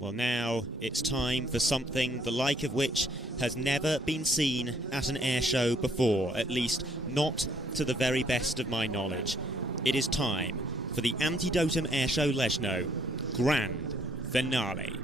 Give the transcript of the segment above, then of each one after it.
Well, now it's time for something the like of which has never been seen at an air show before, at least not to the very best of my knowledge. It is time for the Antidotum Airshow Leszno Grand Finale.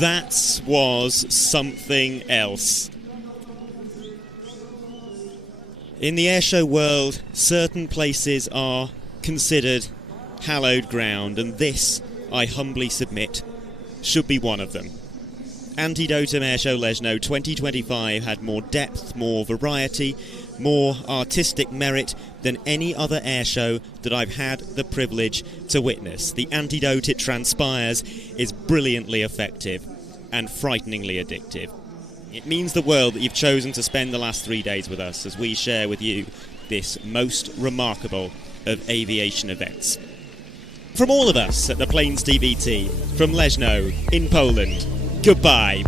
That was something else. In the airshow world, certain places are considered hallowed ground, and this, I humbly submit, should be one of them. Antidotum Airshow Leszno 2025 had more depth, more variety, more artistic merit than any other airshow that I've had the privilege to witness. The antidote, it transpires, is brilliantly effective and frighteningly addictive. It means the world that you've chosen to spend the last 3 days with us as we share with you this most remarkable of aviation events. From all of us at the Plains DVT, from Leszno in Poland, goodbye.